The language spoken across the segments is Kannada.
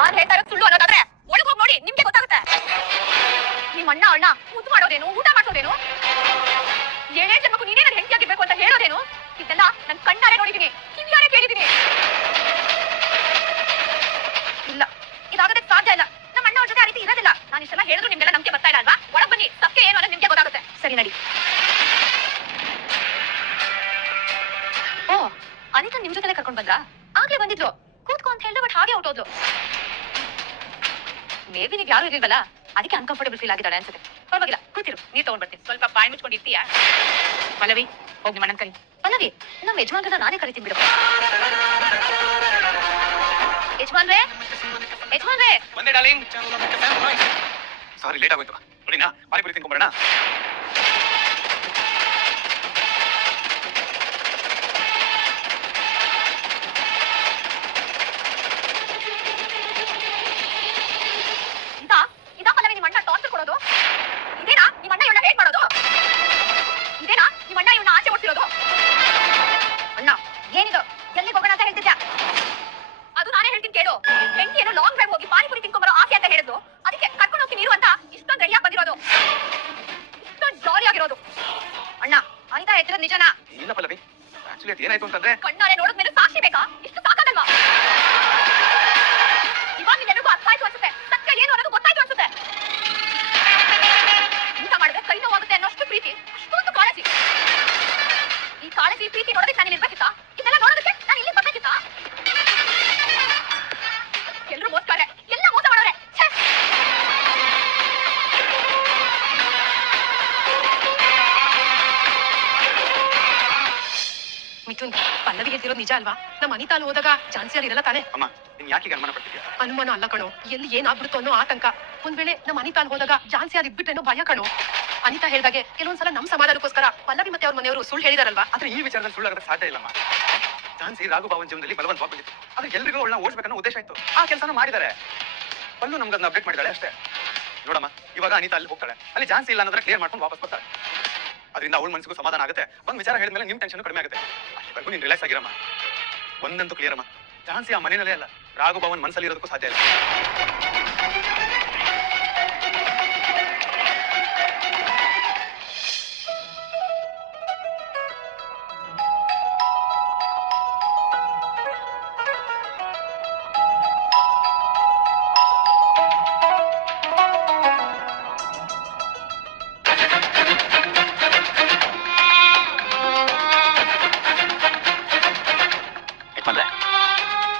ನಾನ್ ಹೇಳ್ತಾ ಇರೋದು ಸುಳ್ಳು ಅನ್ನೋದಾದ್ರೆ ಒಳಗ್ ಹೋಗಿ ನೋಡಿ, ನಿಮ್ಗೆ ಗೊತ್ತಾಗುತ್ತೆ. ನಿಮ್ ಅಣ್ಣ ಮುದ್ದು ಮಾಡೋದೇನು, ಊಟ ಮಾಡ್ಸೋದೇನು, ಏಳೇ ಜನ್ಮಕ್ಕೂ ನೀನೇ ನನ್ನ ಹೆಂಡತಿಯಾಗಿರ್ಬೇಕು ಅಂತ ಹೇಳೋದೇನು, ಇದೆಲ್ಲ ನನ್ ಕಣ್ಣಾರೆ ನೋಡಿದೀನಿ, ಕಿವಿಯಾರೆ ಕೇಳಿದೀನಿ. ಇಲ್ಲ, ಇದಾಗೋದಕ್ಕೆ ಸಾಧ್ಯ ಇಲ್ಲ. ನಮ್ಮ ಅಣ್ಣ ಅವ್ರ ಜೊತೆ ಆ ರೀತಿ ಇರೋದಿಲ್ಲ. ನಾನು ಇಷ್ಟೆಲ್ಲ ಹೇಳಿದ್ರು ನಿಮ್ಗೆಲ್ಲ ನಂಬಿಕೆ ಬರ್ತಾ ಇಲ್ಲ ಅಲ್ವಾ? ಒಳಗ್ ಬನ್ನಿ, ತಪ್ಪೆ ಏನು ಅನ್ನೋದು ನಿಮ್ಗೆ ಗೊತ್ತಾಗುತ್ತೆ. ಸರಿ ನಡಿ. ಓ, ಅನಿತಾ ನಿಮ್ ಜೊತೆಲೆ ಕರ್ಕೊಂಡ್ ಬಂದ್ರಾ? ಆಗ್ಲೇ ಬಂದಿದ್ರು, ಕೂತ್ಕೊ ಅಂತ ಹೇಳ್ದೆ, ಬಟ್ ಹಾಗೆ ಹೊರಟೋದ್ಲು. ಮೇಬಿ ನೀವ್ ಯಾರು ಇರ್ಲಿಲ್ವಲ್ಲ, ಅದಕ್ಕೆ ಅನ್ಕಂಫರ್ಟಬಲ್ ಫೀಲ್ ಆಗಿದ್ದಾಳೆ ಅನ್ಸುತ್ತೆ. ಪರವಾಗಿಲ್ಲ, ಕೂತಿರು, ನೀರ್ ತಗೊಂಡ್ ಬರ್ತೀನಿ. ಸ್ವಲ್ಪ ಬಾಯಿ ಮುಚ್ಕೊಂಡು ಇರ್ತೀಯಾ? ಪಲ್ಲವಿ, ಹೋಗಿ ನಿಮ್ಮ ಅಣ್ಣನ್ ಕರಿ. ಪಲ್ಲವಿ, ನಮ್ಮ ಯಜಮಾನ್ರನ್ನ ನಾನೇ ಕರಿತೀನಿ ಬಿಡು. ಯಜಮಾನ್ರೇ, ಯಜಮಾನ್ರೇ. ಬಂದೆ ಡಾರ್ಲಿಂಗ್. ಸಾರಿ, ಲೇಟ್ ಆಗೋಯ್ತು. ನೋಡಿನಾ, ಪಾನಿಪುರಿ ತಿನ್ಕೊಂಬರೋಣ. ಇದಾ ಪಲ್ಲವಿ ನಿಮ್ಮ ಅಣ್ಣ ಟಾರ್ಚರ್ ಕೊಡೋದು? ಇದೇನಾ ನಿಮ್ಮ ಅಣ್ಣ ಇವನ್ನ ಹೇಟ್ ಮಾಡೋದು? ಇದೇನಾ ನಿಮ್ಮ ಅಣ್ಣ ಇವನ್ನ ಆಚೆ ಓಡಿಸಿರೋದು? ಅಣ್ಣ, ಏನಿದು? ಎಲ್ಲಿಗೆ ಹೋಗೋಣ ಅಂತ ಹೇಳ್ತಿದ್ಯಾ? ಅದು ನಾನೇ ಹೇಳ್ತೀನಿ ಕೇಳು. ಹೆಂಡತಿ ಏನೋ ಲಾಂಗ್ ಡ್ರೈವ್ ಹೋಗಿ ಪಾನಿಪುರಿ ತಿನ್ಕೊಂಬರೋ ಆಸೆ ಅಂತ ಹೇಳಿದ್ರು, ಅದಕ್ಕೆ ಕರ್ಕೊಂಡು ಹೋಗ್ತೀನಿ ಇರು ಅಂತ ಇಷ್ಟೊಂದು ರೆಡಿಯಾಗಿ ಬಂದಿರೋದು, ಇಷ್ಟೊಂದು ಜಾಲಿ ಆಗಿರೋದು. ಅಣ್ಣ, ಅನಿತಾ ಹೇಳ್ತಿರೋದು ನಿಜನಾ? ಇಲ್ಲ ಪಲ್ಲವಿ, ಆಕ್ಚುಲಿ ಅದು ಏನಾಯ್ತು ಅಂತಂದ್ರೆ, ಕಣ್ಣಾರೆ ನೋಡಿದ್ಮೇಲೆ ಸಾಕ್ಷಿ ಬೇಕಾ? ಇಷ್ಟು ಸಾಕಾಗಲ್ವಾ? ಇವಾಗ ನಿನ್ನೆಲ್ಲರಿಗೂ ಅರ್ಥ ಆಯ್ತು ಅನ್ಸುತ್ತೆ, ಸತ್ಯ ಏನು ಅನ್ನೋದು ಗೊತ್ತಾಯ್ತು ಅನ್ಸುತ್ತೆ. ಊಟ ಮಾಡಿದ್ರೆ ಕೈ ನೋವಾಗುತ್ತೆ ಅನ್ನೋಷ್ಟು ಪ್ರೀತಿ, ಅಷ್ಟೊಂದು ಕಾಳಜಿ. ಈ ಕಾಳಜಿ ಪ್ರೀತಿ ನೋಡೋದಕ್ಕೆ ನಾನು ಇಲ್ಲಿ ಇರ್ಬೇಕಿತ್ತಾ? ಇದೆಲ್ಲ ನೋಡೋದಕ್ಕೆ ನಾನು ಇಲ್ಲಿ ಬರ್ಬೇಕಿತ್ತಾ? ಎಲ್ಲರೂ ಮೋಸ್ತಾರೆ, ಎಲ್ಲ ಮೋಸ ಮಾಡೋರೆ. ಮಿಥುನ್, ಪಲ್ಲವಿ ಹೇಳ್ತಿರೋದು ನಿಜ ಅಲ್ವಾ? ನಮ್ಮ ಅನಿತಾ ಅಲ್ಲಿ ಹೋದಾಗ ಚಾನ್ಸಿಯರ್ ಇರಲ್ಲ ತಾನೆ? ಅಮ್ಮ, ನೀನ್ ಯಾಕೆ ಅನುಮಾನ ಪಡ್ತಿದ್ಯಾ? ಅನುಮಾನ ಅಲ್ಲ ಕಣೋ, ಎಲ್ಲಿ ಏನಾಗ್ಬಿಡುತ್ತೋ ಅನ್ನೋ ಆತಂಕ. ಒಂದ್ ವೇಳೆ ನಮ್ಮ ಅನಿತಾ ಅಲ್ಲಿ ಹೋದಾಗ ಚಾನ್ಸಿಯರ್ ಇದ್ಬಿಟ್ರೇನೋ ಭಯ ಕಣೋ. ಅನಿತಾ ಹೇಳಿದಾಗೆ ಕೆಲವೊಂದ್ಸಲ ನಮ್ ಸಮಾಧಾನಕ್ಕೋಸ್ಕರ ಪಲ್ಲವಿ ಮತ್ತೆ ಅವ್ರ ಮನೆಯವರು ಸುಳ್ಳು ಹೇಳಿದಾರಲ್ವಾ? ಆದ್ರೆ ಈ ವಿಚಾರದಲ್ಲಿ ಸುಳ್ಳಾಗಕ್ಕೆ ಸಾಧ್ಯ ಇಲ್ಲಮ್ಮ. ಚಾನ್ಸಿ ರಾಘುಭಾವನ್ ಜೀವನದಲ್ಲಿ ಬಲವಂತವಾಗ್ಬಿಟ್ಟಿತ್ತು. ಆದ್ರೆ ಎಲ್ರಿಗೂ ಅವಳನ್ನ ಓಡಿಸ್ಬೇಕನ್ನೋ ಉದ್ದೇಶ ಇತ್ತು. ಆ ಕೆಲಸನೂ ಮಾಡಿದ್ದಾರೆ. ಪಲ್ಲು ನಮ್ಗದನ್ನ ಅಪ್ಡೇಟ್ ಮಾಡಿದಾಳೆ ಅಷ್ಟೇ. ನೋಡಮ್ಮ, ಇವಾಗ ಅನಿತಾ ಅಲ್ಲಿ ಹೋಗ್ತಾಳೆ, ಅಲ್ಲಿ ಚಾನ್ಸ್ ಇಲ್ಲ ಅನ್ನೋದ್ರೆ ಕ್ಲಿಯರ್ ಮಾಡ್ಕೊಂಡು ವಾಪಸ್ ಬರ್ತಾಳೆ. ಅದರಿಂದ ಅವಳ ಮನಸ್ಸಿಗೂ ಸಮಾಧಾನ ಆಗುತ್ತೆ. ಒಂದ್ ವಿಚಾರ ಹೇಳಿದ್ಮೇಲೆ ನಿಮ್ ಟೆನ್ಷನ್ ಕಡಿಮೆ ಆಗುತ್ತೆ. ಅಲ್ಲಿವರೆಗೂ ನೀನ್ ರಿಲ್ಯಾಕ್ಸ್ ಆಗಿರಮ್ಮ. ಒಂದಂತೂ ಕ್ಲಿಯರ್ ಅಮ್ಮ, ಚಾನ್ಸಿ ಆ ಮನೆಯಲ್ಲೇ ಅಲ್ಲ, ರಾಘುಭವನ್ ಮನಸ್ಸಲ್ಲಿ ಇರೋದಕ್ಕೂ ಸಾಧ್ಯ ಇಲ್ಲ.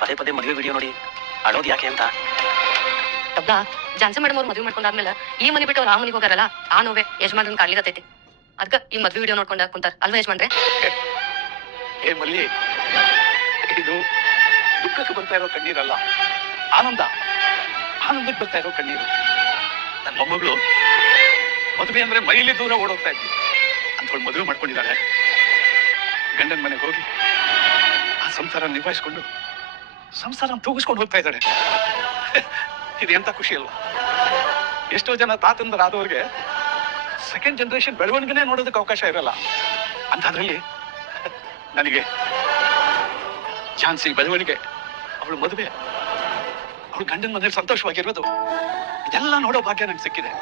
ಪದೇ ಪದೇ ಮದುವೆ ವಿಡಿಯೋ ನೋಡಿ ಅಳೋದು ಯಾಕೆ ಅಂತ. ತಬ್ಲಾ, ಜಾನ್ಸಿ ಮೇಡಮ್ ಅವ್ರು ಮದುವೆ ಮಾಡ್ಕೊಂಡಾದ್ಮೇಲೆ ಈ ಮನೆ ಬಿಟ್ಟು ಅವ್ರು ಆ ಮನೆಗೆ ಹೋಗಾರಲ್ಲ, ಆ ನೋವೇ ಯಜಮಾನ್ರನ್ ಕಾಡ್ಲಿಗತ್ತೈತಿ. ಅದಕ್ಕ ಈ ಮದ್ವೆ ವಿಡಿಯೋ ನೋಡ್ಕೊಂಡ ಕುಂತಾರ ಅಲ್ವಾ ಯಜಮಾನ್ರೆ? ಏ ಮಲ್ಲಿ, ಇದು ದುಃಖಕ್ಕೆ ಬರ್ತಾ ಇರೋ ಕಣ್ಣೀರಲ್ಲ, ಆನಂದಕ್ಕೆ ಬರ್ತಾ ಇರೋ ಕಣ್ಣೀರು. ನನ್ನ ಮೊಮ್ಮಗಳು ಮದುವೆ ಅಂದ್ರೆ ಮೈಲಿ ದೂರ ಓಡೋಗ್ತಾ ಇದ್ವಿ ಅಂತವಳು ಮದುವೆ ಮಾಡ್ಕೊಂಡಿದ್ದಾಳೆ. ಗಂಡನ ಮನೆಗೆ ಹೋಗಿ ಆ ಸಂಸಾರ ನಿಭಾಯಿಸ್ಕೊಂಡು ಸಂಸಾರ ತೂಗಿಸ್ಕೊಂಡು ಹೋಗ್ತಾ ಇದ್ದಾಳೆ. ಇದು ಎಂತ ಖುಷಿ ಅಲ್ವಾ? ಎಷ್ಟೋ ಜನ ತಾತಂದರಾದವ್ರಿಗೆ ಸೆಕೆಂಡ್ ಜನರೇಷನ್ ಬೆಳವಣಿಗೆನೇ ನೋಡೋದಕ್ಕೆ ಅವಕಾಶ ಇರಲ್ಲ. ಅಂಥದ್ರಲ್ಲಿ ನನಗೆ ಚಾನ್ಸಿ ಬೆಳವಣಿಗೆ, ಅವಳು ಮದುವೆ, ಅವಳು ಗಂಡನ ಮನೇಲಿ ಸಂತೋಷವಾಗಿರೋದು, ಇದೆಲ್ಲ ನೋಡೋ ಭಾಗ್ಯ ನಂಗೆ ಸಿಕ್ಕಿದೆ.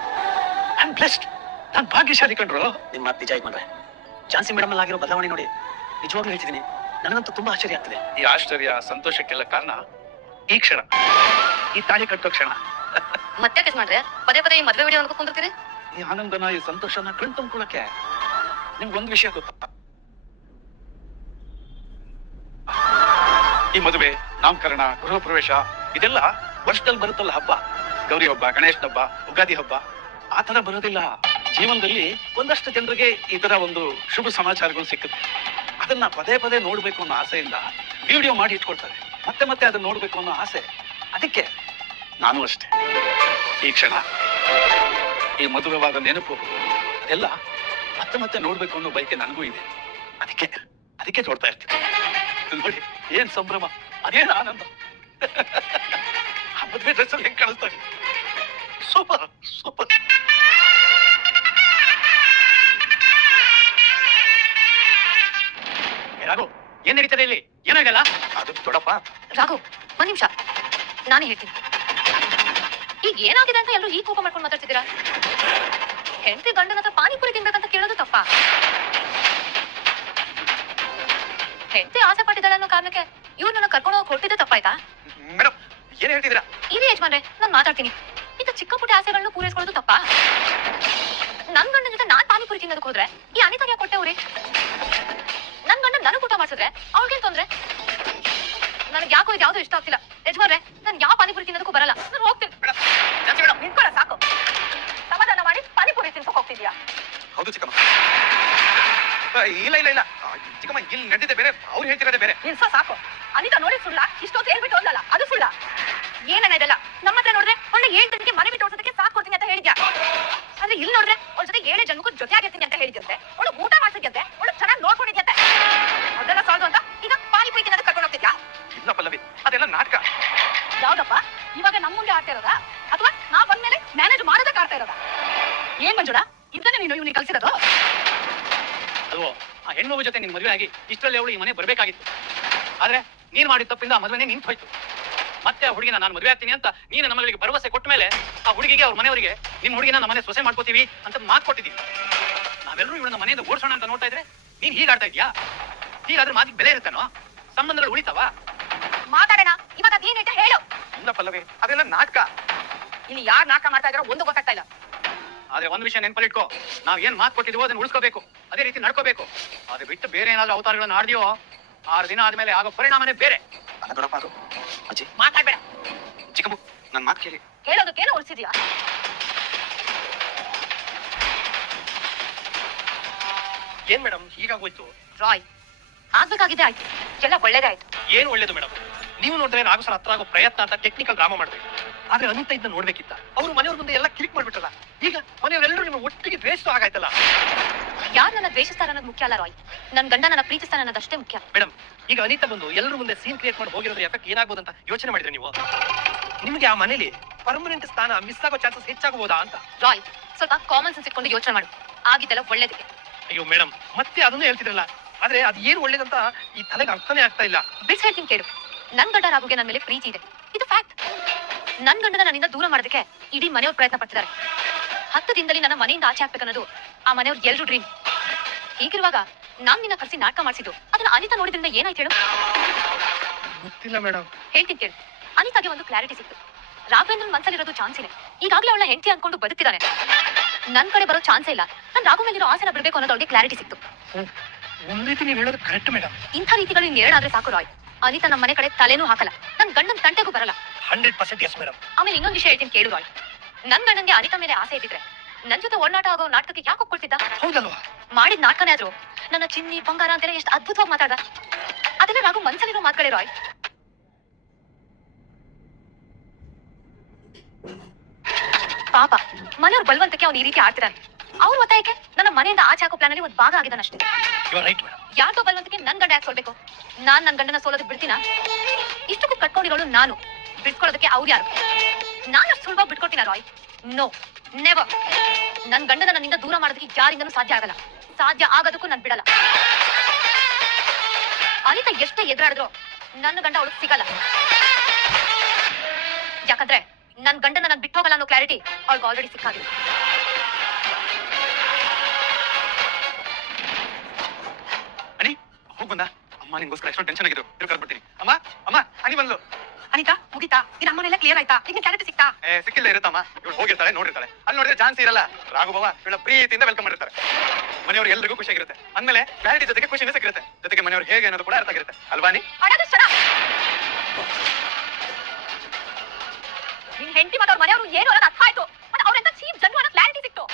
I am blessed. ನಾನು ಭಾಗ್ಯಶಾಲಿ ಕಂಡ್ರು. ನಿಮ್ಮ ಮಾತು ನಿಜ ಮಾಡ್ರೆ. ಚಾನ್ಸಿ ಮೇಡಮ್ ಅಲ್ಲಿ ಆಗಿರೋ ಬದಲಾವಣೆ ನೋಡಿ ನಿಜವಾಗ್ಲೂ ಹೇಳ್ತಿದ್ದೀನಿ, ನನಗಂತೂ ತುಂಬಾ ಆಶ್ಚರ್ಯ ಆಗ್ತದೆ. ಈ ಆಶ್ಚರ್ಯ ಸಂತೋಷಕ್ಕೆಲ್ಲ ಕಾರಣ ಈ ಕ್ಷಣ, ಈ ತಾಳಿ ಕಟ್ಟೋ ಕ್ಷಣ. ಮತ್ತೆ ಕೆಸ್ ಮಾಡ್ರೆ ಪದೇ ಪದೇ ಈ ಮದ್ವೆ ವಿಡಿಯೋ ಅನ್ಕೊ ಕುಂದಿರ್ತೀರಿ? ಈ ಆನಂದನ, ಈ ಸಂತೋಷನ ಕಣ್ ತುಂಬ್ಕೊಳಕ್ಕೆ ನಿಮ್ಗೊಂದು ವಿಷಯ ಗೊತ್ತಾ? ಈ ಮದುವೆ, ನಾಮಕರಣ, ಗೃಹ ಪ್ರವೇಶ ಇದೆಲ್ಲ ವರ್ಷದಲ್ಲಿ ಬರುತ್ತಲ್ಲ ಹಬ್ಬ. ಗೌರಿ ಹಬ್ಬ, ಗಣೇಶನ ಹಬ್ಬ, ಯುಗಾದಿ ಹಬ್ಬ, ಆ ತರ ಬರೋದಿಲ್ಲ. ಜೀವನದಲ್ಲಿ ಒಂದಷ್ಟು ಜನರಿಗೆ ಈ ತರ ಒಂದು ಶುಭ ಸಮಾಚಾರಗಳು ಸಿಕ್ಕುತ್ತೆ. ಅದನ್ನ ಪದೇ ಪದೇ ನೋಡ್ಬೇಕು ಅನ್ನೋ ಆಸೆಯಿಂದ ವಿಡಿಯೋ ಮಾಡಿ ಇಟ್ಕೊಳ್ತಾರೆ. ಮತ್ತೆ ಮತ್ತೆ ಅದನ್ನ ನೋಡ್ಬೇಕು ಅನ್ನೋ ಆಸೆ. ಅದಕ್ಕೆ ನಾನು ಅಷ್ಟೇ, ಈ ಕ್ಷಣ, ಈ ಮಧುರವಾದ ನೆನಪು ಅದೆಲ್ಲ ಮತ್ತೆ ಮತ್ತೆ ನೋಡ್ಬೇಕು ಅನ್ನೋ ಬಯಕೆ ನನಗೂ ಇದೆ. ಅದಕ್ಕೆ ನೋಡ್ತಾ ಇರ್ತೀನಿ. ನೋಡಿ ಏನ್ ಸಂಭ್ರಮ, ಅದೇನ್ ಆನಂದ. ಆ ಮದುವೆ ಡ್ರೆಸ್ಸಲ್ಲಿ ಹೆಂಗ್ ಕಾಣಿಸ್ತಾ ಇದೆ. Super super. ರಾಘು, ಏನ್ ನಡೀತದೆ ಇಲ್ಲಿ? ಏನಾಗಲ್ಲ? ಅದು ದೊಡ್ಡಪ್ಪ. ರಾಘು, ಒಂದ್ ನಿಮಿಷ, ನಾನೇ ಹೇಳ್ತೀನಿ. ಈಗ ಏನಾಗಿದೆ ಅಂತ ಎಲ್ಲರೂ ಈ ಕೋಪ ಮಾಡ್ಕೊಂಡು ಮಾತಾಡ್ತಿದ್ದೀರಾ? ಹೆಂಡತಿ ಗಂಡನ ಹತ್ರ ಪಾನಿಪುರಿ ತಿನ್ಬೇಕಂತ ಕೇಳೋದು ತಪ್ಪಾ? ಹೆಂಡತಿ ಆಸೆ ಪಟ್ಟಿದ್ದಾಳೆ ಅನ್ನೋ ಕಾರಣಕ್ಕೆ ಇವ್ರು ನನ್ನ ಕರ್ಕೊಂಡು ಹೋಗಿ ಕೊಟ್ಟಿದ್ದೆ ತಪ್ಪಾಯ್ತಾ? ಮೇಡಮ್ ಏನ್ ಹೇಳ್ತಿದ್ದೀರಾ? ಇರಿ ಯಜಮಾನ್ರೆ, ನಾನ್ ಮಾತಾಡ್ತೀನಿ. ಇಂಥ ಚಿಕ್ಕ ಪುಟ್ಟ ಆಸೆಗಳನ್ನು ಪೂರೈಸ್ಕೊಳ್ಳೋದು ತಪ್ಪಾ? ನನ್ ಗಂಡನ ಜೊತೆ ನಾನ್ ಪಾನಿಪುರಿ ತಿನ್ನೋದಕ್ಕೆ ಹೋದ್ರೆ ಈ ಅನಿತಾಗೆ ಕೊಟ್ಟೆ ಅವ್ರಿ. ನನ್ ಗಂಡ ನನಗ್ ಊಟ ಮಾಡ್ಸಿದ್ರೆ ಅವ್ಳಿಗೇನ್ ತೊಂದ್ರೆ? ನನಗೆ ಯಾಕೋ ಇದು ಯಾವ್ದು ಇಷ್ಟ ಆಗ್ತಿಲ್ಲ ಯಜಮಾನ್ರೆ. ನಾನು ಯಾವ ಪಾನಿಪುರಿ ತಿನ್ನೋದಕ್ಕೂ ಬರಲ್ಲ, ನಾನು ಹೋಗ್ತೀನಿ. ನಿಂತ್ಕೊಳ್ಳ ಸಾಕು. ಸಮಾಧಾನ ಮಾಡಿ ಪಾನಿಪುರಿ ತಿನ್ಸಕ್ ಹೋಗ್ತಿದ್ಯಾ? ಹೌದು ಚಿಕ್ಕಮ್ಮ. ಇಲ್ಲ ಇಲ್ಲ ಇಲ್ಲ ಚಿಕ್ಕಮ್ಮ, ಇಲ್ಲಿ ನಡೆದಿದೆ ಬೇರೆ, ಅವ್ರು ಹೇಳ್ತಿರೋದೇ ಬೇರೆ. ನಿಲ್ಸ ಸಾಕು. ಅನಿತಾ ನೋಡಿ ಸುಳ್ಳ? ಇಷ್ಟೊತ್ತು ಹೇಳ್ಬಿಟ್ಟು ಹೋದ್ಲಲ್ಲ, ಅದು ಸುಳ್ಳ? ಏನನ್ನ ಇದೆಲ್ಲ? ನಮ್ಮ ಹತ್ರ ನೋಡಿದ್ರೆ ಒಳ್ಳೆ 7 ದಿನಕ್ಕೆ ಮನೆ ಬಿಟ್ಟು ಓಡಿಸೋದಕ್ಕೆ ಸಾಕು ಕೊಡ್ತೀನಿ ಅಂತ ಹೇಳಿದ್ಯಾ? ಆದ್ರೆ ಇಲ್ಲಿ ನೋಡಿದ್ರೆ ಅವ್ಳ ಜೊತೆ 7 ಜನಕ್ಕೂ ಜೊತೆ ಆಗಿರ್ತೀನಿ ಅಂತ ಹೇಳಿದ್ಯಂತೆ. ಅವಳು ಊಟ ಮಾಡ್ಸಿದ್ಯಂತೆ, ಅವಳು ಚೆನ್ನಾಗಿ ನೋಡ್ಕೊಂಡಿದ್ಯಂತೆ. ಅದೆಲ್ಲ ಸಾಲ್ದು ಅಂತ ಈಗ ಪಾನಿಪುರಿ ತಿನ್ನೋದಕ್ಕೆ ಕರ್ಕೊಂಡು ಹೋಗ್ತಿದ್ಯಾ? ಇಲ್ಲ ಪಲ್ಲವಿ, ಅದೆಲ್ಲ ನಾಟಕ. ಯಾವ್ದಪ್ಪ? ಇವಾಗ ನಮ್ಮ ಮುಂದೆ ಆಡ್ತಾ ಇರೋದಾ ಅಥವಾ ನಾವ್ ಬಂದ್ಮೇಲೆ ಮ್ಯಾನೇಜ್ ಮಾಡೋದಕ್ಕೆ ಆಡ್ತಾ ಇರೋದಾ? ಏನ್ ಮಂಜುಳ, ಇದನ್ನೇ ನೀನು ಇವ್ನಿಗೆ ಕಲ್ಸಿರೋದು? ಅದು ಆ ಹೆಣ್ಣು ಜೊತೆ ನಿನ್ ಮದುವೆ ಆಗಿ ಇಷ್ಟರಲ್ಲಿ ಅವಳು ಈ ಮನೆ ಬರ್ಬೇಕಾಗಿತ್ತು. ಆದ್ರೆ ನೀನ್ ಮಾಡಿದ ತಪ್ಪಿಂದ ಆ ಮದುವೆನೇ ನಿಂತು ಹೋಯ್ತು. ಮತ್ತೆ ಆ ಹುಡುಗಿನ ನಾನು ಮದುವೆ ಆಗ್ತೀನಿ ಅಂತ ನೀನು ನಮ್ಮಗಳಿಗೆ ಭರವಸೆ ಕೊಟ್ಟ ಮೇಲೆ ಆ ಹುಡುಗಿಗೆ ಅವ್ರ ಮನೆಯವರಿಗೆ ನಿಮ್ ಹುಡುಗಿನ ನಮ್ಮ ಮನೆ ಸೊಸೆ ಮಾಡ್ಕೋತೀವಿ ಅಂತ ಮಾತು ಕೊಟ್ಟಿದ್ದೀವಿ. ನಾವೆಲ್ಲರೂ ಇವಳನ್ನ ಮನೆಯಿಂದ ಓಡಿಸೋಣ ಅಂತ ನೋಡ್ತಾ ಇದ್ರೆ ನೀನ್ ಹೀಗಾಡ್ತಾ ಇದ್ಯಾ? ಹೀಗಾದ್ರೆ ಮಾತಿಗೆ ಬೆಲೆ ಇರುತ್ತಾನೋ? ಸಂಬಂಧಗಳು ಉಳಿತಾವ? ಮಾತಾಡೋಣ, ಇವಾಗ ಅದೇನಿಟ್ಟು ಹೇಳು. ಇಲ್ಲ ಪಲ್ಲವಿ, ಅದೆಲ್ಲ ನಾಟಕ. ಇಲ್ಲಿ ಯಾರು ನಾಟಕ ಮಾಡ್ತಾ ಇದಾರೋ ಒಂದು ಗೊತ್ತಾಗ್ತಾ ಇಲ್ಲ. ಆದ್ರೆ ಒಂದ್ ವಿಷಯ ನೆನ್ಪಲ್ಲಿಟ್ಕೋ, ನಾವ್ ಏನ್ ಮಾತು ಕೊಟ್ಟಿದ್ವೋ ಅದನ್ನ ಉಳಿಸ್ಕೋಬೇಕು, ಅದೇ ರೀತಿ ನಡ್ಕೋಬೇಕು. ಅದು ಬಿಟ್ಟು ಬೇರೆ ಏನಾದ್ರೂ ಅವತಾರಗಳನ್ನ ಆಡ್ದಿಯೋ 6 ದಿನ ಆದ್ಮೇಲೆ ಆಗೋ ಪರಿಣಾಮನೇ ಬೇರೆ. ದೊಡ್ಡಪ್ಪ ಅದು ಅಜ್ಜಿ ಮಾತಾಡ್ಬೇಡ. ಚಿಕ್ಕಮ್ಮ, ನನ್ ಮಾತು ಕೇಳಿ. ಕೇಳೋದಕ್ಕೇನು ಉಳಿಸಿದ್ಯಾ? ಏನ್ ಮೇಡಮ್ ಹೀಗಾಗೋಯ್ತು? ರಾಯ್, ಆಗ್ಬೇಕಾಗಿದೆ ಆಯ್ತು, ಎಲ್ಲ ಒಳ್ಳೇದೇ ಆಯ್ತು. ಏನ್ ಒಳ್ಳೇದು ಮೇಡಮ್? ನೀವು ನೋಡಿದ್ರೆ ರಾಘು ಸರ್ ಹತ್ರ ಆಗೋ ಪ್ರಯತ್ನ ಅಂತ ಟೆಕ್ನಿಕಲ್ ಡ್ರಾಮಾ ಮಾಡ್ಬೇಕು. ಆದ್ರೆ ಅನಿತಾ ಇದನ್ನ ನೋಡ್ಬೇಕಿತ್ತ. ಅವ್ರು ಮನೆಯವ್ರ ಮುಂದೆ ಎಲ್ಲ ಕ್ಲಿಕ್ ಮಾಡ್ಬಿಟ್ರಲ್ಲ. ಈಗ ಮನೆಯವರೆಲ್ಲರೂ ನಿಮ್ಮ ಒಟ್ಟಿಗೆ ದ್ವೇಷ ಆಗಾಯ್ತಲ್ಲ. ಯಾರು ನನ್ನ ದ್ವೇಷಿಸ್ತಾರ ಅನ್ನೋದು ಮುಖ್ಯ ಅಲ್ಲ ರಾಯ್, ನನ್ ಗಂಡ ನನ್ನ ಪ್ರೀತಿಸ್ತಾನ ಅನ್ನೋದಷ್ಟೇ ಮುಖ್ಯ. ಮೇಡಮ್, ಈಗ ಅನಿತಾ ಬಂದು ಎಲ್ಲರ ಮುಂದೆ ಸೀನ್ ಕ್ರಿಯೇಟ್ ಮಾಡಿ ಹೋಗಿರೋದ್ರ ಎಫೆಕ್ಟ್ ಏನಾಗ್ಬೋದು ಅಂತ ಯೋಚನೆ ಮಾಡಿದ್ರೆ ನೀವು? ನಿಮಗೆ ಆ ಮನೇಲಿ ಪರ್ಮನೆಂಟ್ ಸ್ಥಾನ ಮಿಸ್ ಆಗೋ ಚಾನ್ಸಸ್ ಹೆಚ್ಚಾಗಬಹುದಾ ಅಂತ? ರಾಯ್, ಸ್ವಲ್ಪ ಕಾಮನ್ ಸೆನ್ಸ್ ಇಟ್ಕೊಂಡು ಯೋಚನೆ ಮಾಡು. ಆಗಿದ್ದೆಲ್ಲ ಒಳ್ಳೇದಕ್ಕೆ. ಅಯ್ಯೋ ಮೇಡಮ್, ಮತ್ತೆ ಅದನ್ನು ಹೇಳ್ತಿದ್ರಲ್ಲ. ಆದ್ರೆ ಅದು ಏನ್ ಒಳ್ಳೇದಂತ ಈ ತಲೆಗೆ ಅರ್ಥನೇ ಆಗ್ತಾ ಇಲ್ಲ. ಬಿಡ್ಸ್ ಹೇಳ್ತೀನಿ ಕೇಳು. ನನ್ ಗಂಡ ರಾಘುಗೆ ನನ್ನ ಮೇಲೆ ಪ್ರೀತಿ ಇದೆ, ಇದು ಫ್ಯಾಕ್ಟ್. ನನ್ ಗಂಡನ ನನ್ನಿಂದ ದೂರ ಮಾಡೋದಕ್ಕೆ ಇಡೀ ಮನೆಯವ್ರು ಪ್ರಯತ್ನ ಪಡ್ತಿದ್ದಾರೆ. 10 ದಿನದಲ್ಲಿ ನನ್ನ ಮನೆಯಿಂದ ಆಚೆ ಹಾಕ್ಬೇಕನ್ನೋದು ಆ ಮನೆಯವ್ರ ಎಲ್ರು ಡ್ರೀಮ್. ಹೀಗಿರುವಾಗ ನಾನ್ ನಿನ್ನ ಕರ್ಸಿ ನಾಟಕ ಮಾಡಿಸಿದ್ದು ಅದನ್ನ ಅನಿತಾ ನೋಡಿದ್ರಿಂದ ಏನಾಯ್ತು ಹೇಳು? ಗೊತ್ತಿಲ್ಲ ಮೇಡಮ್. ಹೇಳ್ತೀನಿ ಕೇಳು. ಅನಿತಾಗೆ ಒಂದು ಕ್ಲಾರಿಟಿ ಸಿಕ್ತು. ರಾಘವೇಂದ್ರನ್ ಮನ್ಸಲ್ಲಿರೋದು ಚಾನ್ಸ್ ಇದೆ. ಈಗಾಗಲೇ ಅವಳ ಹೆಂಡತಿ ಅನ್ಕೊಂಡು ಬದುಕಿದ್ದಾನೆ. ನನ್ ಕಡೆ ಬರೋ ಚಾನ್ಸೇ ಇಲ್ಲ. ನನ್ ರಾಘು ಮೇಲಿರೋ ಆಸೆನ ಬಿಡ್ಬೇಕು ಅನ್ನೋದು ಅವ್ರಿಗೆ ಕ್ಲಾರಿಟಿ ಸಿಕ್ತು. ಒಂದ್ ರೀತಿ ನೀವು ಹೇಳೋದು ಕರೆಕ್ಟ್ ಮೇಡಮ್. ಇಂಥ ರೀತಿಗಳು ಇನ್ನೆರಡಾದ್ರೆ ಸಾಕು ರಾಯ್. ಅನಿತಾ ನಮ್ಮ ಮನೆ ಕಡೆ ತಲೆನೂ ಹಾಕಲ್ಲ, ನನ್ ಗಂಡನ್ ತಂಟೆಗೂ ಬರಲ್ಲ. 100% ಎಸ್ ಮೇಡಮ್. ಆಮೇಲೆ ಇನ್ನೊಂದು ವಿಷಯ ಹೇಳ್ತೀನಿ ಕೇಳು ರಾಯ್. ನನ್ ಗಂಡನ್ಗೆ ಅನಿತಾ ಮೇಲೆ ಆಸೆ ಇದ್ದಿದ್ರೆ ನನ್ ಜೊತೆ ಒಡನಾಟ ಆಗೋ ನಾಟಕಕ್ಕೆ ಯಾಕೆ ಒಪ್ಕೊಳ್ತಿದ್ದ? ಹೌದಲ್ವಾ? ಮಾಡಿದ ನಾಟಕನೇ ಆದ್ರೂ ನನ್ನ ಚಿನ್ನಿ ಬಂಗಾರ ಅಂತೆಲ್ಲ ಎಷ್ಟು ಅದ್ಭುತವಾಗಿ ಮಾತಾಡ. ಅದೆಲ್ಲ ರಾಘು ಮನ್ಸಲ್ಲಿರೋ ಮಾತುಗಳೇ ರಾಯ್. ಪಾಪ ಮನೆಯವ್ರ ಬಲವಂತಕ್ಕೆ ಅವ್ನು ಈ ರೀತಿ ಆಡ್ತಿದ್ದಾನೆ. ಅವ್ರ ಒತ್ತಾಯಕ್ಕೆ ನನ್ನ ಮನೆಯಿಂದ ಆಚೆ ಹಾಕೋ ಪ್ಲಾನ್ ಅಲ್ಲಿ ಒಂದು ಭಾಗ ಆಗಿದ್ದಾನಷ್ಟೇ. ಯಾಕೋ ಬಲವಂತಕ್ಕೆ ನನ್ ಗಂಡ ಯಾಕೆ ಸೋಲ್ಬೇಕು? ನಾನ್ ನನ್ ಗಂಡನ ಸೋಲೋದಕ್ಕೆ ಬಿಡ್ತೀನ? ಇಷ್ಟಕ್ಕೂ ಕಟ್ಕೊಂಡಿರೋಳು ನಾನು, ಬಿಟ್ಕೊಳ್ಳೋದಕ್ಕೆ ಅವ್ರು ಯಾರು? ನಾನು ಅಷ್ಟು ಸುಲಭವಾಗಿ ಬಿಟ್ಕೊಡ್ತೀನ ರಾಯ್? No, never. ನನ್ ಗಂಡನ ನನ್ನಿಂದ ದೂರ ಮಾಡೋದಕ್ಕೆ ಯಾರಿಂದನೂ ಸಾಧ್ಯ ಆಗಲ್ಲ. ಸಾಧ್ಯ ಆಗೋದಕ್ಕೂ ನಾನು ಬಿಡಲ್ಲ. ಅನಿತಾ ಎಷ್ಟೇ ಎದುರಾಡಿದ್ರು ನನ್ನ ಗಂಡ ಅವಳು ಸಿಗಲ್ಲ. ಯಾಕಂದ್ರೆ ನನ್ ಗಂಡನ ನಾನು ಬಿಟ್ಟು ಹೋಗಲ್ಲ ಅನ್ನೋ ಕ್ಲಾರಿಟಿ ಅವಳಿಗೆ ಆಲ್ರೆಡಿ ಸಿಕ್ಕಾಗಿದೆ. ಅನಿ ಹೋಗ್ ಬಂದ. ಅಮ್ಮ ನಿಂಗೋಸ್ಕರ ಎಷ್ಟೊಂದು ಟೆನ್ಷನ್ ಆಗಿದ್ರು. ಕರ್ಬಿಡ್ತೀನಿ. ಅಮ್ಮ ಅಮ್ಮ ಅನಿ ಬಂದ್ಲು. ಅನಿತಾ ಮುಗಿತಾ? ನಿನ್ನ ಅಮ್ಮನೆಲ್ಲ ಕ್ಲಿಯರ್ ಆಯ್ತಾ? ಈಗ ಕ್ಲಾರಿಟಿ ಸಿಕ್ತಾ? ಸಿಕ್ಕಿಲ್ಲ ಇರುತ್ತಮ್ಮ. ಇವಳು ಹೋಗಿರ್ತಾಳೆ, ನೋಡಿರ್ತಾಳೆ. ಅಲ್ಲಿ ನೋಡಿದ್ರೆ ಚಾನ್ಸ್ ಇರಲ್ಲ. ರಾಘುಭವ ಇವಳ ಪ್ರೀತಿಯಿಂದ ವೆಲ್ಕಮ್ ಮಾಡಿರ್ತಾರೆ. ಮನೆಯವ್ರು ಎಲ್ರಿಗೂ ಖುಷಿಯಾಗಿರುತ್ತೆ. ಅಂದ್ಮೇಲೆ ಕ್ಲಾರಿಟಿ ಜೊತೆಗೆ ಖುಷಿನೇ ಸಿಕ್ಕಿರುತ್ತೆ. ಜೊತೆಗೆ ಮನೆಯವ್ರು ಹೇಗೆ ಅನ್ನೋದು ಕೂಡ ಅರ್ಥ ಆಗಿರುತ್ತೆ ಅಲ್ವಾ? ನಿನ್ ಹೆಂಡತಿ ಮತ್ತು ಅವ್ರ ಮನೆಯವರು ಏನು ಅನ್ನೋದು ಅರ್ಥ ಆಯ್ತು. ಮತ್ತೆ ಅವ್ರೆಂತ ಚೀಪ್ ಜನರು ಅನ್ನೋ ಕ್ಲಾರಿಟಿ ಸಿಕ್ತು.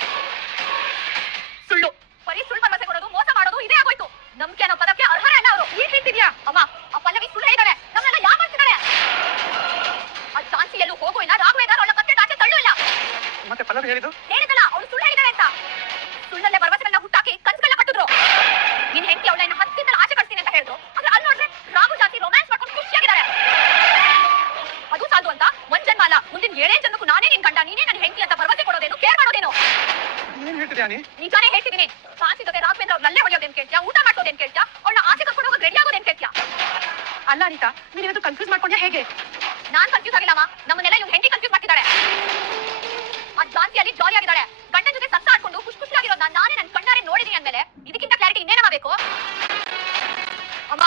ಸುಳ್ಳು, ಬರೀ ಸುಳ್ಳು ಭರವಸೆ ಕೊಡೋದು, ಮೋಸ ಮಾಡೋದು ಇದೇ ಆಗೋಯ್ತು. ನಂಬಿಕೆ ಅನ್ನೋ ಪದಕ್ಕೆ ಅರ್ಹರೇ ಅಲ್ಲ ಅವರು. ಈಗ ಹೇಳ್ತಿದ್ಯಾ ಅಮ್ಮ? ಆ ಪಲ್ಲವಿ ಸುಳ್ಳು ಹೇಳಿದಾಳೆ, ನಮ್ಮನ್ನೆಲ್ಲ ಯಾಕೆ ಮಾಡ್ತಿದ್ದಾಳೆ? ಆ ಚಾನ್ಸಿ ಎಲ್ಲೂ ಹೋಗೋ ಇಲ್ಲ, ರಾಘವೇಂದ್ರ ಅವಳ ಕತ್ತೆ ಆಚೆ ತಳ್ಳು ಇಲ್ಲ. ಮತ್ತೆ ಪಲ್ಲವಿ ಹೇಳಿದಲ್ಲ ಅವಳು ಸುಳ್ಳು ಹೇಳಿದಾಳೆ ಅಂತ. ಸುಳ್ಳಲ್ಲೇ ಭರವಸೆಗಳನ್ನ ಹುಟ್ಟಾಕಿ ಕನ್ಸುಗಳನ್ನ ಕಟ್ಟಿದ್ರು. ನಿನ್ ಹೆಂಡತಿ ಅವಳನ್ನ 10 ದಿನದಲ್ಲಿ ಆಚೆ ಕಳಿಸ್ತೀನಿ ಅಂತ ಹೇಳಿದ್ರು. ಆದ್ರೆ ಅಲ್ಲಿ ನೋಡ್ರೆ ರಾಘು ಜಾಸ್ತಿ ರೊಮ್ಯಾನ್ಸ್ ಮಾಡ್ಕೊಂಡು ಖುಷಿಯಾಗಿದ್ದಾರೆ. ಅದು ಸಾಲದು ಅಂತ ಒಂದ್ ಜನ್ಮ ಅಲ್ಲ, ಮುಂದಿನ 7 ಜನ್ಮಕ್ಕೂ ನಾನೇ ನಿನ್ ಗಂಡ, ನೀನೇ ನನ್ನ ಹೆಂಡತಿ ಅಂತ ಭರವಸೆ ಕೊಡೋದೇನು, ಕೇರ್ ಮಾಡೋದೇನು? ಏನ್ ಹೇಳ್ತಿದ್ಯಾ ನೀ? ನಿಜಾನೇ ಹೇಳ್ತಿದ್ದೀನಿ. ಚಾನ್ಸಿ ಜೊತೆ ರಾಘವೇಂದ್ರ ಅವ್ರನ್ನಲ್ಲೇ ಹೊಡೆಯೋದೇನ್ ಕೇಳ್ತೀಯಾ? ಊಟ ಮಾಡೋದೇನ್ ಕೇಳ್ತೀಯಾ? ಅವಳನ್ನ ಆಚೆ ಕರ್ಕೊಂಡು ಹೋಗೋದು ರೆಡಿ ಆಗೋದೇನ್ ಕೇಳ್ತೀಯಾ? ಅಲ್ಲ ಅನಿತಾ, ನೀನೇನಾದ್ರು ಕನ್ಫ್ಯೂಸ್ ಮಾಡ್ಕೊಂಡ್ಯಾ ಹೇಗೆ? ನಾನ್ ಕನ್ಫ್ಯೂಸ್ ಆಗಿಲ್ಲಮ್ಮ. ನಮ್ಮನ್ನೆಲ್ಲ ಇವ್ನ ಹೆಂಡತಿ ಕನ್ಫ್ಯೂಸ್ ಮಾಡ್ತಿದ್ದಾಳೆ. ಜಾಲಿ ಆಗಿದ್ದಾಳೆ. ಗಂಡನ ಜೊತೆ ಸತ್ತ ಆಡ್ಕೊಂಡು ಖುಷಿ ಖುಷಿಯಾಗಿರೋದನ್ನ ನಾನೇ ನನ್ನ ಕಣ್ಣಾರೆ ನೋಡಿದೀನಿ ಅಂದ್ಮೇಲೆ ಇದಕ್ಕಿಂತ ಕ್ಲಾರಿಟಿ ಇನ್ನೇನಮ್ಮ ಬೇಕು? ಅಮ್ಮ,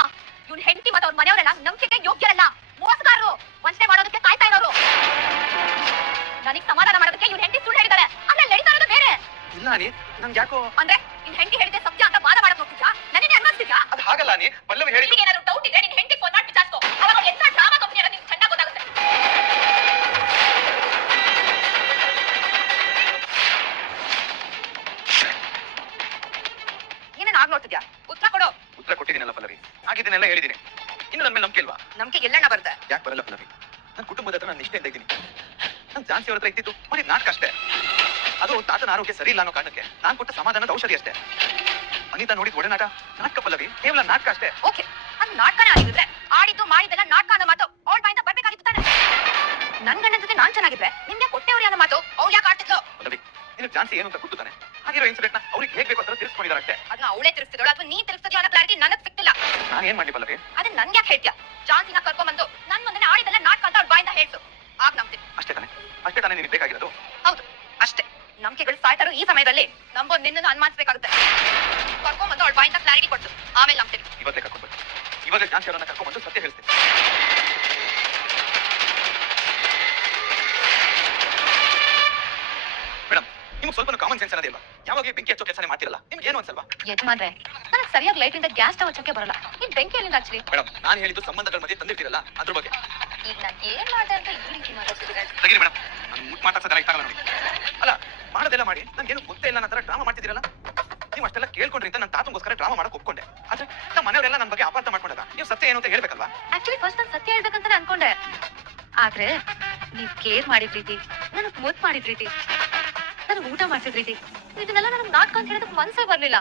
ಇವ್ನ ಹೆಂಡತಿ ಮತ್ತು ಅವ್ರ ಮನೆಯವರೆಲ್ಲ ನಂಬಿಕೆಗೆ ಯೋಗ್ಯರಲ್ಲ, ಮೋಸಗಾರರು, ವಂಚನೆ ಮಾಡೋದಕ್ಕೆ ಕಾಯ್ತಾ ಇರೋರು. ನನಗೆ ಸಮಾಧಾನ ಮಾಡೋದಕ್ಕೆ ಇವ್ನ ಹೆಂಡತಿ ಸುಳ್ಳು ಹೇಳಿದಾಳೆ, ಆಮೇಲೆ ನಡೀತಾ ಇರೋದು ಬೇರೆ. ಇಲ್ಲ ನೀ ನಂಗೆ ಯಾಕೋ ಅಂದ್ರೆ ನಿನ್ ಹೆಂಡತಿ ಹೇಳಿದೆ ಸತ್ಯ ಅಂತ ವಾದ ಮಾಡಕ್ ಹೋಗ್ತಿದ್ಯಾ? ನನಗೆ ಅನ್ಸ್ತಿದ್ಯಾ? ಅದು ಹಾಗಲ್ಲ ನೀ ಪಲ್ಲವಿ ಹೇಳಿ. ನಿನಗೆ ಏನಾದ್ರು ಡೌಟ್ ಇದ್ರೆ ನಿನ್ ಹೆಂಡತಿ ಫೋನ್ ಮಾಡಿ ವಿಚಾರಿಸ್ಕೋ. ಅವಾಗ ಅವ್ಳು ಎಂತ ಡ್ರಾಮಾ ಕಂಪನಿ ಅನ್ನೋದು ನಿಮ್ಗೆ ಚೆನ್ನಾಗಿ ಗೊತ್ತಾಗುತ್ತೆ. ಏನೇನು ಆಗ್ ನೋಡ್ತಿದ್ಯಾ? ಉತ್ತರ ಕೊಡು. ಉತ್ತರ ಕೊಟ್ಟಿದ್ದೀನಲ್ಲ ಪಲ್ಲವಿ, ಆಗಿದ್ದೀನೆಲ್ಲ ಹೇಳಿದ್ದೀನಿ. ಇನ್ನು ನನ್ನ ಮೇಲೆ ನಂಬಿಕೆ ಇಲ್ವಾ? ನಮ್ಗೆ ಎಲ್ಲಣ್ಣ ಬರುತ್ತೆ. ಯಾಕೆ ಬರಲ್ಲ ಪಲ್ಲವಿ? ನನ್ನ ಕುಟುಂಬದ ಹತ್ರ ನಾನು ನಿಷ್ಠೆಯಿಂದ ಇದ್ದೀನಿ. ನಾನು ಝಾನ್ಸಿ ಅವ್ರ ಹತ್ರ ಇದ್ದಿದ್ದು ಬರೀ ನಾಟಕ ಅಷ್ಟೇ. ಅದು ತಾತನ ಆರೋಗ್ಯ ಸರಿ ಇಲ್ಲ ಅನ್ನೋ ಕಾರಣಕ್ಕೆ ನಾನು ಕೊಟ್ಟ ಸಮಾಧಾನದ ಔಷಧಿ ಅಷ್ಟೇ. ಅನಿತಾ ನೋಡಿದ ಒಡನಾಟ ನಾಟಕ ಪಲ್ಲವಿ, ಕೇವಲ ನಾಟಕ ಅಷ್ಟೇ. ಓಕೆ, ಅದು ನಾಟಕನೇ ಆಗಿದ್ರೆ ಆಡಿದ್ದು ಮಾಡಿದ್ದೆಲ್ಲ ನಾಟಕ ಅನ್ನೋ ಮಾತು ಅವಳ ಬಾಯಿಂದ ಬರ್ಬೇಕಾಗಿತ್ತು ತಾನೆ. ನನ್ ಗಂಡನ ಜೊತೆ ನಾನ್ ಚೆನ್ನಾಗಿದ್ರೆ ನಿಮ್ಗೆ ಕೊಟ್ಟೆವ್ರಿ ಅನ್ನೋ ಮಾತು ಅವ್ಳು ಯಾಕೆ ಆಡ್ತಿದ್ಲು? ಪಲ್ಲವಿ, ನಿನಗೆ ಝಾನ್ಸಿ ಏನು ಅಂತ ಗೊತ್ತು ತಾನೆ. ಆಗಿರೋ ಇನ್ಸಿಡೆಂಟ್ ನ ಅವ್ರಿಗೆ ಹೇಗೆ ಬೇಕು ಅಂತ ತಿರ್ಸ್ಕೊಂಡಿದ್ದಾರೆ ಅಷ್ಟೇ. ಅದನ್ನ ಅವಳೇ ತಿರ್ಸ್ತಿದ್ದಳು ಅಥವಾ ನೀ ತಿರ್ಸ್ತಿದ್ಯೋ ಅನ್ನೋ ಕ್ಲಾರಿಟಿ ನನಗೆ ಸಿಕ್ತಿಲ್ಲ. ನಾನು ಏನ್ ಮಾಡಿ ಪಲ್ಲವಿ? ಅದನ್ನ ನನ್ಗೆ ಯಾಕೆ ಹೇಳ್ತೀಯಾ? ಜಾನ್ಸಿನ ಕರ್ಕೊಂಡ್ಬಂದು ನನ್ ಮುಂದೆ ಆಡಿದೆಲ್ಲ ನಾಟಕ ಅಂತ ಅವಳ ಬಾಯಿಂದ ಹೇಳ್ಸು, ಆಗ ನಂಬ್ತೀನಿ. ಅಷ್ಟೇ ತಾನೆ ನಿನಗೆ ಬೇಕಾಗಿರೋದು? ಹೌದು, ಅಷ್ಟೇ. ನಂಬಿಕೆಗಳು ಸಾಯ್ತಾರೋ ಈ ಸಮಯದಲ್ಲಿ ನಂಬೋದು ನಿನ್ನನ್ನು ಅನುಮಾನಿಸಬೇಕಾಗುತ್ತೆ. ಕರ್ಕೊಂಡ್ಬಂದು ಅವಳ ಬಾಯಿಂದ ಕ್ಲಾರಿಟಿ ಕೊಡ್ಸು, ಆಮೇಲೆ ನಂಬ್ತೀನಿ. ಇವತ್ತೇ ಕರ್ಕೊಂಡ್ಬಂದು ಇವಾಗ ಝಾನ್ಸಿ ಅವರನ್ನ ಕರ್ಕೊಂಡ್ಬಂದು ಸತ್ಯ ಹೇಳ್ತೀನಿ. ಮೇಡಮ್, ನಿಮ್ಗೆ ಸ್ವಲ್ಪ ಕಾಮನ್ ಸೆನ್ಸ್ ಅನ್ನೋದಿಲ್ಲ. ಯಾವಾಗ ಬೆಂಕಿ ಹಚ್ಚೋ ಕೆಲಸನೇ ಮಾಡ್ತಿರಲ್ಲ, ನಿಮ್ಗೆ ಏನು ಅನ್ಸಲ್ವಾ? ಯಜಮಾನ್ರೆ, ನನಗೆ ಸರಿಯಾಗಿ ಲೈಟ್ ಇಂದ ಗ್ಯಾಸ್ ಸ್ಟವ್ ಹಚ್ಚೋಕೆ ಬರಲ್ಲ. ನೀನ್ ಬೆಂಕಿ ಎಲ್ಲಿಂದ ಹಚ್ಚಲಿ? ಮೇಡಮ್, ನಾನು ಹೇಳಿದ್ದು ಸಂಬಂಧಗಳ ಮಧ್ಯೆ ತಂದಿರ್ತೀರಲ್ಲ ಅದ್ರ ಬಗ್ಗೆ. ಈಗ ನಾನು ಏನ್ ಮಾಡ್ದೆ ಅಂತ ಈ ರೀತಿ ಮಾತಾಡ್ತಿದ್ದೀರಾ? ತೆಗೀರಿ ಮೇಡಮ್, ನಾನು ಮುಟ್ ಮಾತಾಡ್ಸೋದಲ್ಲ ಇಷ್ಟ ಆಗಲ್ಲ ನೋಡಿ. ಅಲ್ಲ, ಮಾಡೋದೆಲ್ಲ ಮಾಡಿ ನನ್ಗೇನು ಗೊತ್ತೇ ಇಲ್ಲ ನನ್ನ ಡ್ರಾಮಾ ಮಾಡ್ತಿದ್ದೀರಲ್ಲ. ನೀವು ಅಷ್ಟೆಲ್ಲ ಕೇಳ್ಕೊಂಡ್ರಿ ಅಂತ ನನ್ನ ತಾತಂಗೋಸ್ಕರ ಡ್ರಾಮಾ ಮಾಡಕ್ ಒಪ್ಕೊಂಡೆ. ಆದ್ರೆ ನಮ್ಮ ಮನೆಯವರೆಲ್ಲ ನನ್ನ ಬಗ್ಗೆ ಅಪಾರ್ಥ ಮಾಡ್ಕೊಂಡಾಗ ನೀವು ಸತ್ಯ ಏನು ಅಂತ ಹೇಳ್ಬೇಕಲ್ವಾ? ಆಕ್ಚುಲಿ ಫಸ್ಟ್ ನಾನು ಸತ್ಯ ಹೇಳ್ಬೇಕಂತಾನೆ ಅನ್ಕೊಂಡೆ. ಆದ್ರೆ ನೀವ್ ಕೇರ್ ಮಾಡಿದ ರೀತಿ, ನನಗ್ ಮುದ್ದು ಮಾಡಿದ ರೀತಿ, ನನಗ್ ಊಟ ಮಾಡ್ಸಿದ ರೀತಿ, ಇದನ್ನೆಲ್ಲ ನನಗ್ ನಾಟಕ ಅಂತ ಹೇಳೋದಕ್ಕೆ ಮನ್ಸೇ ಬರ್ಲಿಲ್ಲ.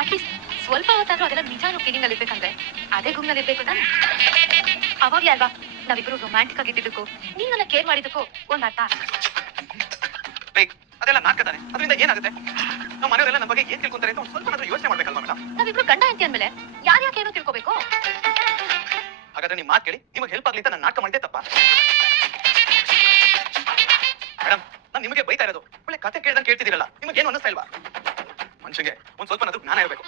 ಅಟ್ಲೀಸ್ಟ್ ಸ್ವಲ್ಪ ಹೊತ್ತಾದ್ರೂ ಅದೆಲ್ಲ ನಿಜಾನು ಫೀಲಿಂಗ್ ಅಲ್ಲಿ ಇರ್ಬೇಕಂದ್ರೆ ಅದೇ ಗುಮ್ನಲ್ಲಿ ಇರ್ಬೇಕು ತಾನೆ. ಅವಾಗ್ಲೇ ಅಲ್ವಾ ನಾವಿಬ್ರು ರೊಮ್ಯಾಂಟಿಕ್ ಆಗಿದ್ದಕ್ಕೂ ನೀನ್ ನನ್ನ ಕೇರ್ ಮಾಡಿದಕ್ಕೂ ಒಂದ್ ಅರ್ಥ. ಅದೆಲ್ಲ ನಾಟಕ ತಾನೆ, ಅದರಿಂದ ಏನಾಗುತ್ತೆ? ನಮ್ಮ ಮನೆಯವರೆಲ್ಲ ನಮ್ಮ ಬಗ್ಗೆ ಏನ್ ತಿಳ್ಕೊಂತಾರೆ ಅಂತ ಸ್ವಲ್ಪ ಯೋಚನೆ ಮಾಡ್ಬೇಕಲ್ವಾ ಮೇಡಮ್? ನಾವಿಬ್ರು ಗಂಡ ಹೆಂಡತಿ ಅಂದ್ಮೇಲೆ ಯಾರ್ಯಾಕೆ ಏನೋ ತಿಳ್ಕೊಬೇಕು? ಹಾಗಾದ್ರೆ ನಿಮ್ ಮಾತು ಕೇಳಿ ನಿಮಗೆ ಹೆಲ್ಪ್ ಆಗ್ಲಿ ಅಂತ ನಾನು ನಾಟಕ ಮಾಡಿದೆ ತಪ್ಪ? ಮೇಡಮ್, ನಾನು ನಿಮಗೆ ಬೈತಾ ಇರೋದು ಒಳ್ಳೆ ಕತೆ ಕೇಳ್ದಂಗೆ ಕೇಳ್ತಿದ್ದೀರಲ್ಲ, ನಿಮಗೆ ಏನು ಅನ್ನಿಸ್ತಾ ಇಲ್ವಾ? ಮನುಷ್ಯಗೆ ಒಂದ್ ಸ್ವಲ್ಪ ಜ್ಞಾನ ಇರಬೇಕು.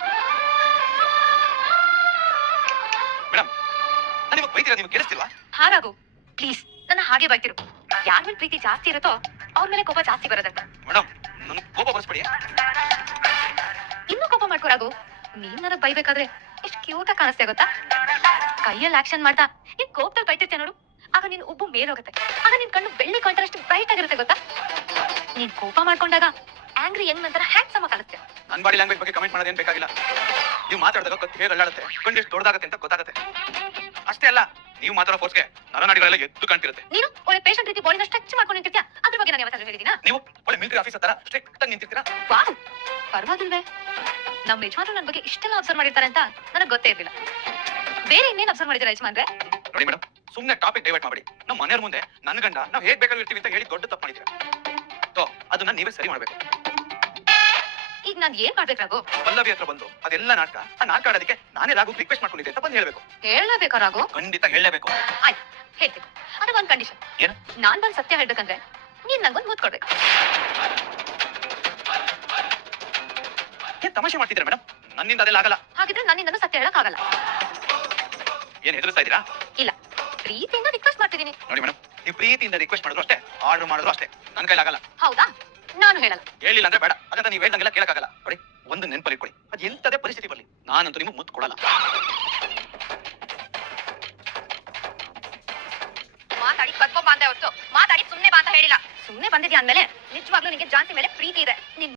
ಮೇಡಮ್, ನಾನು ನಿಮಗೆ ಬೈತಿರೋದು ನಿಮ್ಗೆ ಕೇಳಿಸ್ತಿಲ್ವಾ? ಹಾರಾಗು ಪ್ಲೀಸ್, ನನ್ನ ಹಾಗೆ ಬೈತಿರು. ಯಾರ ಮೇಲೆ ಪ್ರೀತಿ ಜಾಸ್ತಿ ಇರುತ್ತೋ ಅವ್ರ ಮೇಲೆ ಕೋಪ ಜಾಸ್ತಿ ಬರೋದಂತ. ಮೇಡಮ್, ನನ್ ಕೋಪ ಬರ್ಸ್ಬೇಡಿ. ಇನ್ನೂ ಕೋಪ ಮಾಡ್ಕೊರಾಗು. ನೀನ್ ನನಗ್ ಬೈಬೇಕಾದ್ರೆ ಎಷ್ಟು ಕ್ಯೂಟ್ ಆಗಿ ಕಾಣಿಸ್ತಾ ಗೊತ್ತಾ? ಕೈಯಲ್ಲಿ ಆಕ್ಷನ್ ಮಾಡ್ತಾ ನೀನ್ ಕೋಪದಲ್ಲಿ ಬೈತಿರ್ತೀಯ ನೋಡು, ಆಗ ನೀನ್ ಉಬ್ಬು ಮೇಲೋಗುತ್ತೆ. ಆಗ ನಿನ್ ಕಣ್ಣು ಬೆಳ್ಳಿ ಕಾಣ್ತಾರಷ್ಟು ಬ್ರೈಟ್ ಆಗಿರುತ್ತೆ ಗೊತ್ತಾ? ನೀನ್ ಕೋಪ ಮಾಡ್ಕೊಂಡಾಗ ಆಂಗ್ರಿ ಹೆಂಗ್ ನಂತರ ಹ್ಯಾಂಡ್ಸಮ್ ಕಾಣುತ್ತೆ. ನನ್ನ ಬಾಡಿ ಲ್ಯಾಂಗ್ವೇಜ್ ಬಗ್ಗೆ ಕಮೆಂಟ್ ಮಾಡೋದೇನು ಬೇಕಾಗಿಲ್ಲ. ನೀವು ಮಾತಾಡಿದಾಗ ಕತ್ತು ಹೇಗೆ ಅಳ್ಳಾಡುತ್ತೆ, ಕಣ್ಣು ಎಷ್ಟು ದೊಡ್ಡದಾಗುತ್ತೆ ಅಂತ ಗೊತ್ತಾಗುತ್ತೆ. ಅಷ್ಟೇ ಅಲ್ಲ, ನೀವು ಮಾತಾಡೋ ಫೋರ್ಸ್ಗೆ ನರನಾಡಿಗಳೆಲ್ಲ ಎದ್ದು ಕಾಣ್ತಿರುತ್ತೆ. ನೀನು ಒಳ್ಳೆ ಪೇಷಂಟ್ ರೀತಿ ಬಾಡಿನ ಸ್ಟ್ರೆಚ್ ಮಾಡ್ಕೊಂಡು ನಿಂತಿರ್ತೀಯ, ಅದ್ರ ಬಗ್ಗೆ ನಾನು ಯಾವತ್ತಾದ್ರೂ ಹೇಳಿದೀನಾ? ನೀವು ಒಳ್ಳೆ ಮಿಲಿಟರಿ ಆಫೀಸರ್ ತರ ಸ್ಟ್ರಿಕ್ಟ್ ಆಗಿ ನಿಂತಿರ್ತೀರಾ. ವಾವ್, ಪರವಾಗಿಲ್ವೇ? ನಮ್ಮ ಯಜಮಾನ್ರು ನನ್ನ ಬಗ್ಗೆ ಇಷ್ಟೆಲ್ಲ ಅಬ್ಸರ್ವ್ ಮಾಡಿರ್ತಾರೆ ಅಂತ ನನಗೆ ಗೊತ್ತೇ ಇರಲಿಲ್ಲ. ಬೇರೆ ಇನ್ನೇನು ಅಬ್ಸರ್ವ್ ಮಾಡಿದ್ದೀರಾ ಯಜಮಾನ್ರೆ? ನೋಡಿ ಮೇಡಮ್, ಸುಮ್ಮನೆ ಟಾಪಿಕ್ ಡೈವರ್ಟ್ ಮಾಡಿ. ನಮ್ಮ ಮನೆಯವ್ರ ಮುಂದೆ ನನ್ನ ಗಂಡ ನಾವು ಹೇಗೆ ಬೇಕಾದ್ರೂ ಇರ್ತೀವಿ ಅಂತ ಹೇಳಿ ದೊಡ್ಡ ತಪ್ಪು ಮಾಡಿದ್ದೀರಾ. ಅದನ್ನ ನೀವೇ ಸರಿ ಮಾಡ್ಬೇಕು. ಈಗ ನಾನು ಏನ್ ಮಾಡ್ಬೇಕಾಗು? ಪಲ್ಲವಿ ಹತ್ರ ಬಂದು ಅದೆಲ್ಲ ನಾಟಕ, ಆ ನಾಟಕ ಆಡೋದಕ್ಕೆ ನಾನೇ ರಾಘು ರಿಕ್ವೆಸ್ಟ್ ಮಾಡ್ಕೊಂಡಿದ್ದೆ ಅಂತ ಬಂದು ಹೇಳ್ಬೇಕು. ಹೇಳಬೇಕಾ ರಾಘು? ಖಂಡಿತ ಹೇಳಲೇಬೇಕು. ಆಯ್ತು, ಹೇಳ್ತೀನಿ. ಅದು ಒಂದ್ ಕಂಡೀಷನ್. ಏನು? ನಾನ್ ಬಂದು ಸತ್ಯ ಹೇಳ್ಬೇಕಂದ್ರೆ ನೀನ್ ನಂಗೊಂದು ಮುದ್ದು ಕೊಡ್ಬೇಕು. ಏನ್ ತಮಾಷೆ ಮಾಡ್ತಿದ್ದೀರಾ ಮೇಡಮ್? ನನ್ನಿಂದ ಅದೆಲ್ಲ ಆಗಲ್ಲ. ಹಾಗಿದ್ರೆ ನನ್ನಿಂದನೂ ಸತ್ಯ ಹೇಳಕ್ ಆಗಲ್ಲ. ಏನ್ ಹೆದರ್ಸ್ತಾ ಇದ್ದೀರಾ? ಇಲ್ಲ, ಪ್ರೀತಿಯಿಂದ ರಿಕ್ವೆಸ್ಟ್ ಮಾಡ್ತಿದ್ದೀನಿ. ನೋಡಿ ಮೇಡಮ್, ನೀವು ಪ್ರೀತಿಯಿಂದ ರಿಕ್ವೆಸ್ಟ್ ಮಾಡಿದ್ರು ಅಷ್ಟೇ, ಆರ್ಡರ್ ಮಾಡಿದ್ರು ಅಷ್ಟೇ, ನನ್ನ ಕೈಲಾಗಲ್ಲ. ಹೌದಾ? ನಾನು ಹೇಳಲ್ಲ. ಹೇಳಿಲ್ಲ ಅಂದ್ರೆ ಬೇಡ, ಹಾಗಾದ್ರೆ ನೀವು ಹೇಳ್ದಂಗೆಲ್ಲ ಕೇಳಕ್ಕಾಗಲ್ಲ. ನೋಡಿ, ಒಂದು ನೆನಪಲ್ಲಿ ಇಟ್ಕೊಳ್ಳಿ, ಅದು ಎಂತದೇ ಪರಿಸ್ಥಿತಿ ಬರಲಿ, ನಾನಂತೂ ನಿಮಗೆ ಮುತ್ತು ಕೊಡಲ್ಲ. ಮಾತಾಡಿ ಕರ್ಕೊಂಡ್ ಬಂದೆ ಹೊರತು ಮಾತಾಡಿ ಸುಮ್ನೆ ಬಾ ಅಂತ ಹೇಳಿಲ್ಲ. ಸುಮ್ನೆ ಬಂದಿದ್ಯಾ ಅಂದ್ಮೇಲೆ ನಿಜವಾಗ್ಲೂ ನಿನಗೆ ಜಾನ್ಸಿ ಮೇಲೆ ಪ್ರೀತಿ ಇದೆ. ನಿನ್